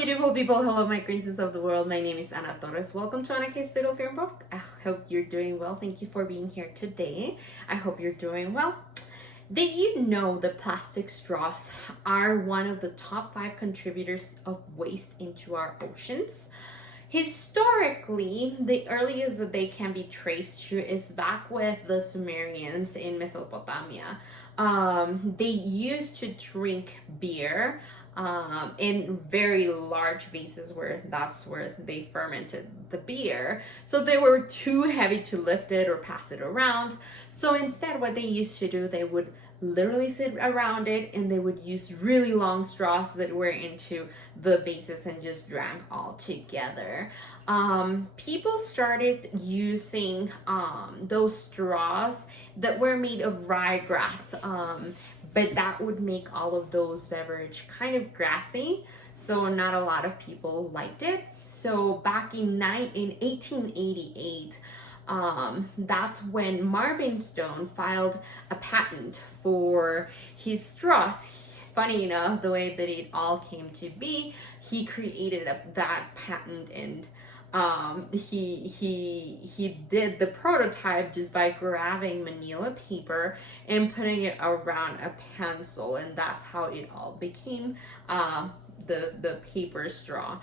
beautiful people. Hello, my princess of the world. My name is Ana Torres. Welcome to Ana's Little Film Book. I hope you're doing well. Thank you for being here today. I hope you're doing well. Did you know that plastic straws are one of the top 5 contributors of waste into our oceans? Historically, the earliest that they can be traced to is back with the Sumerians in Mesopotamia. They used to drink beer in very large vases that's where they fermented the beer. So they were too heavy to lift it or pass it around. So instead, what they used to do, they would literally sit around it and they would use really long straws that were into the vases and just drank all together. People started using those straws that were made of ryegrass, but that would make all of those beverage kind of grassy, so not a lot of people liked it. So back in 1888, that's when Marvin Stone filed a patent for his straws. Funny enough, the way that it all came to be, he created that patent, and he did the prototype just by grabbing manila paper and putting it around a pencil, and that's how it all became the paper straw.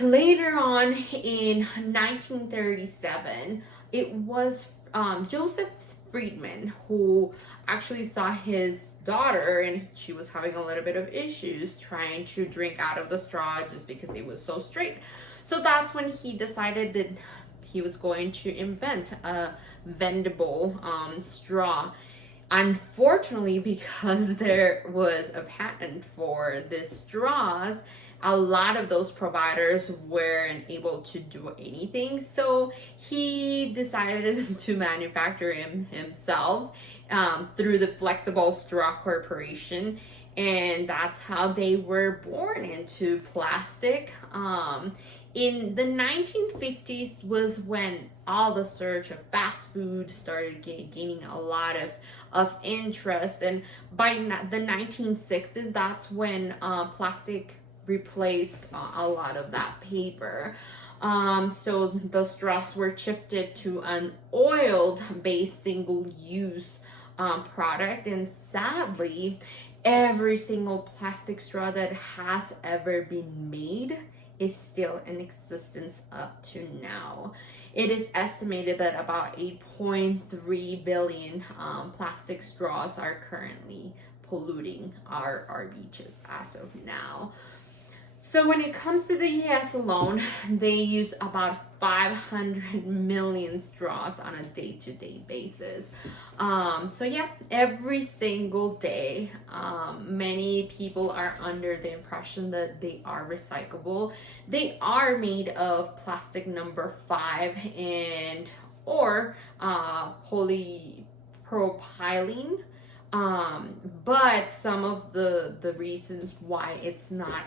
Later on in 1937, it was Joseph Friedman who actually saw his daughter, and she was having a little bit of issues trying to drink out of the straw just because it was so straight. So that's when he decided that he was going to invent a bendable straw. Unfortunately, because there was a patent for the straws, a lot of those providers weren't able to do anything. So he decided to manufacture himself through the Flexible Straw Corporation. And that's how they were born into plastic. In the 1950s was when all the surge of fast food started gaining a lot of interest. And by the 1960s, that's when plastic replaced a lot of that paper. So the straws were shifted to an oil-based single-use product, and sadly, every single plastic straw that has ever been made is still in existence up to now. It is estimated that about 8.3 billion plastic straws are currently polluting our beaches as of now. So when it comes to the US alone, they use about 500 million straws on a day-to-day basis. So yeah, every single day, many people are under the impression that they are recyclable. They are made of plastic number 5 or polypropylene. But some of the reasons why it's not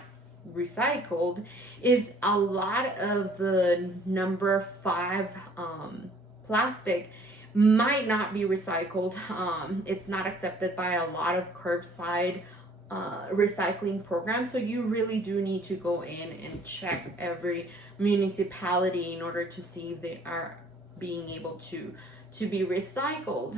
recycled is a lot of the number 5 plastic might not be recycled. It's not accepted by a lot of curbside recycling programs, so you really do need to go in and check every municipality in order to see if they are being able to be recycled.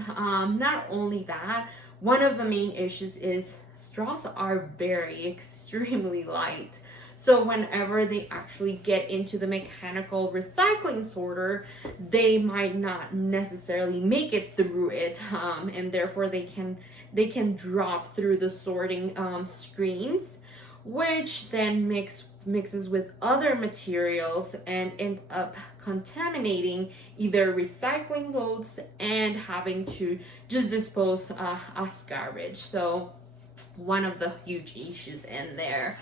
Not only that, one of the main issues is straws are extremely light. So whenever they actually get into the mechanical recycling sorter, they might not necessarily make it through it, and therefore they can drop through the sorting screens, which then mixes with other materials and end up contaminating either recycling loads and having to just dispose as garbage. So one of the huge issues in there.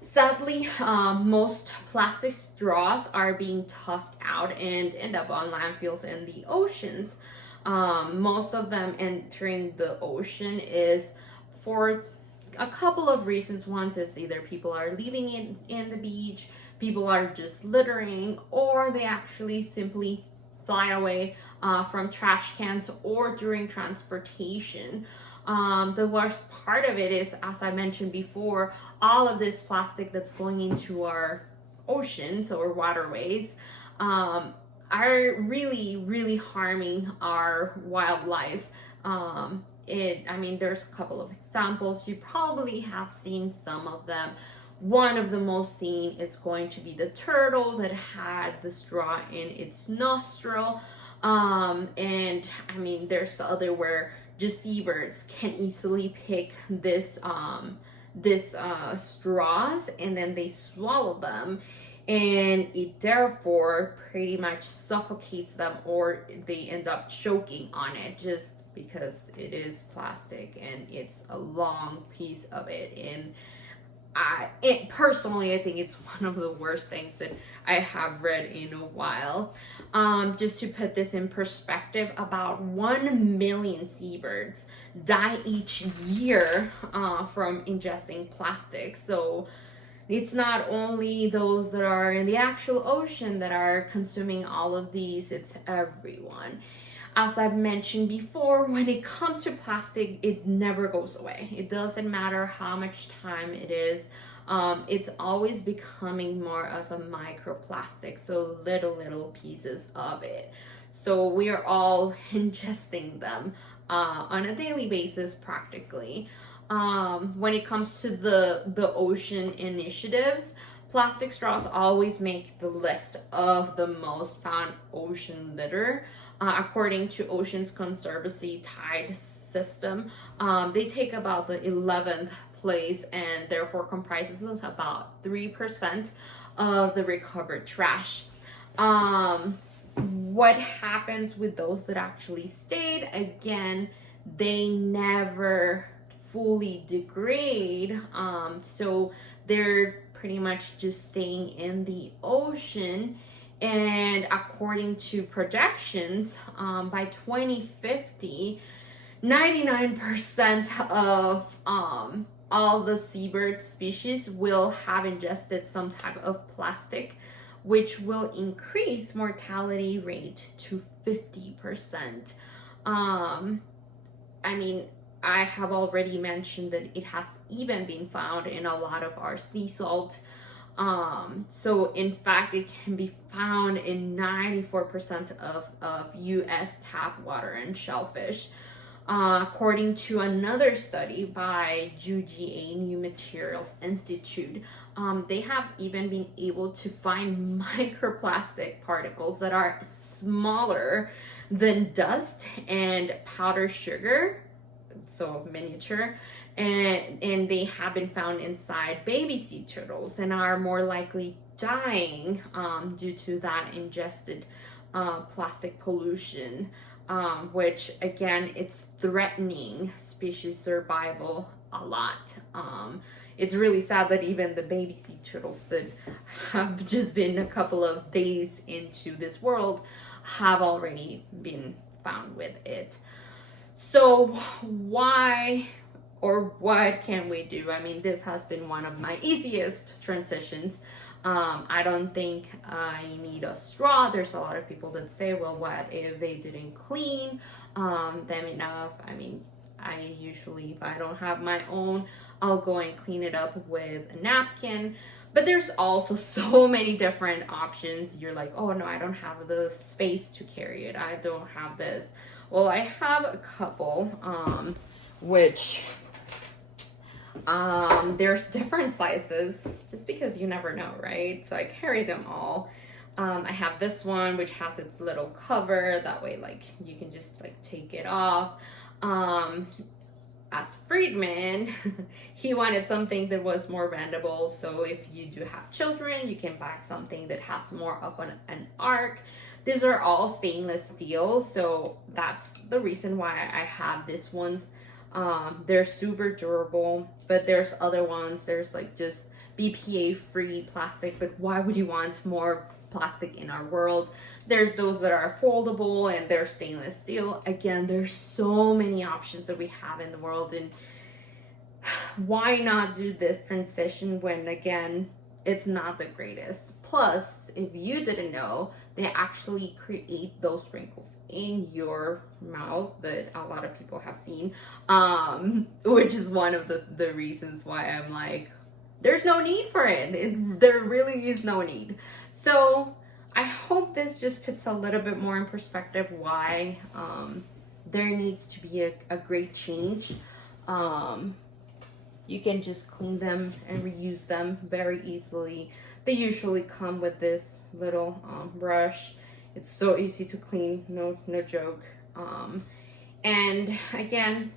Sadly, most plastic straws are being tossed out and end up on landfills and the oceans. Most of them entering the ocean is for a couple of reasons. One is either people are leaving it in the beach, people are just littering, or they actually simply fly away from trash cans or during transportation. The worst part of it is, as I mentioned before, all of this plastic that's going into our oceans or waterways are really, really harming our wildlife. I mean, there's a couple of examples. You probably have seen some of them. One of the most seen is going to be the turtle that had the straw in its nostril. And I mean, there's other where just seabirds can easily pick this straws and then they swallow them, and it therefore pretty much suffocates them, or they end up choking on it just because it is plastic and it's a long piece of it. And personally, I think it's one of the worst things that I have read in a while. Just to put this in perspective, about 1 million seabirds die each year from ingesting plastic. So it's not only those that are in the actual ocean that are consuming all of these, it's everyone. As I've mentioned before, when it comes to plastic, it never goes away. It doesn't matter how much time it is. It's always becoming more of a microplastic, so little pieces of it. So we are all ingesting them on a daily basis practically. When it comes to the ocean initiatives, plastic straws always make the list of the most found ocean litter. According to Oceans Conservancy Tide System, they take about the 11th place and therefore comprises about 3% of the recovered trash. What happens with those that actually stayed? Again, they never fully degrade, so they're pretty much just staying in the ocean. And according to projections, by 2050, 99% of all the seabird species will have ingested some type of plastic, which will increase mortality rate to 50%. I mean, I have already mentioned that it has even been found in a lot of our sea salt. So in fact, it can be found in 94% of US tap water and shellfish. According to another study by UGA New Materials Institute, they have even been able to find microplastic particles that are smaller than dust and powdered sugar, so miniature, and they have been found inside baby sea turtles and are more likely dying due to that ingested plastic pollution, which again, it's threatening species survival a lot. It's really sad that even the baby sea turtles that have just been a couple of days into this world have already been found with it. So why or what can we do? I mean, this has been one of my easiest transitions. I don't think I need a straw. There's a lot of people that say, well, what if they didn't clean them enough? I mean, I usually, if I don't have my own, I'll go and clean it up with a napkin. But there's also so many different options. You're like, oh no, I don't have the space to carry it. I don't have this. Well, I have a couple, which there's different sizes, just because you never know, right? So I carry them all. I have this one, which has its little cover. That way, like, you can just like take it off. As Friedman, he wanted something that was more bendable. So if you do have children, you can buy something that has more of an arc. These are all stainless steel, so that's the reason why I have these ones. They're super durable, but there's other ones. There's like just BPA free plastic, but why would you want more plastic in our world? There's those that are foldable and they're stainless steel. Again, there's so many options that we have in the world, and why not do this transition when, again, it's not the greatest. Plus, if you didn't know, they actually create those wrinkles in your mouth that a lot of people have seen, which is one of the reasons why I'm like, there's no need for it. There really is no need. So I hope this just puts a little bit more in perspective why there needs to be a great change. You can just clean them and reuse them very easily. They usually come with this little brush. It's so easy to clean, no joke. And again,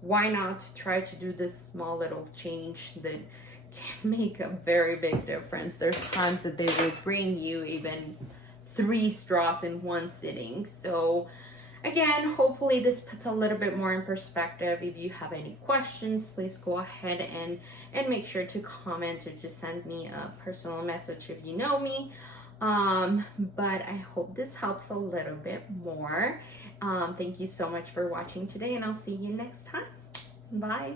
why not try to do this small little change that can make a very big difference. There's times that they will bring you even 3 straws in one sitting. So again, hopefully this puts a little bit more in perspective. If you have any questions, please go ahead and make sure to comment or just send me a personal message if you know me. But I hope this helps a little bit more. Thank you so much for watching today, and I'll see you next time. Bye.